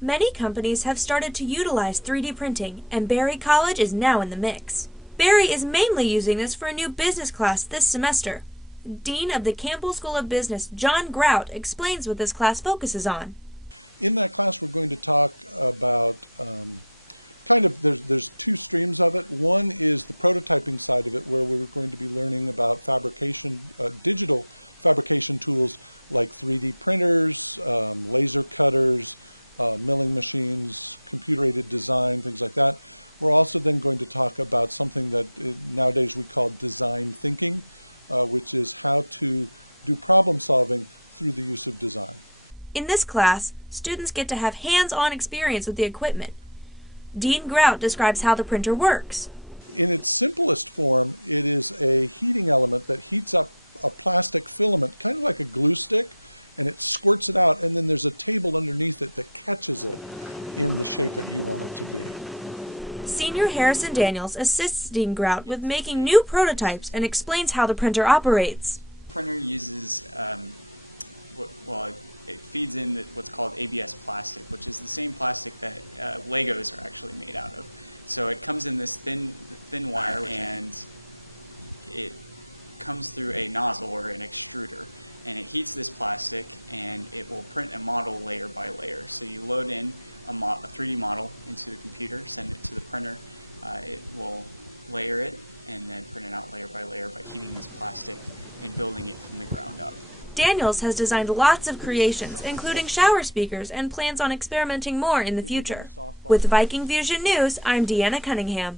Many companies have started to utilize 3D printing, and Berry College is now in the mix. Berry is mainly using this for a new business class this semester. Dean of the Campbell School of Business, John Grout, explains what this class focuses on. In that class, we're going to talk about there's two streams of it. One is the prototyping side of it, where we're going to be learning about fabrication, digital fabrication tools like 3D printers, laser cutters, milling machines, computer-aided design, things like that. We're also then going to talk about something that nowadays we call design thinking, which is how to do problem solving through the use of design. In this class, students get to have hands-on experience with the equipment. Dean Grout describes how the printer works. In its simplest form, it is a heating element that heats up a plastic filament, kind of like a glue stick, and it squirts it out, and then there's a table underneath it that catches it in the shape that you want it to be. Senior Harrison Daniels assists Dean Grout with making new prototypes and explains how the printer operates. The printer uses, it feeds in what's called ABS plastic, which is the same plastic that Legos are actually made out of. So it comes in this thin wire, and it comes through a nozzle or an extruder, and it heats this plastic, and it will print a model layer by layer. So you load in a 3D model into the computer, send it to the printer, it will layer it, and then print it out layer by layer by heating this plastic and building it from the ground up. Daniels has designed lots of creations, including shower speakers, and plans on experimenting more in the future. With Viking Fusion News, I'm Deanna Cunningham.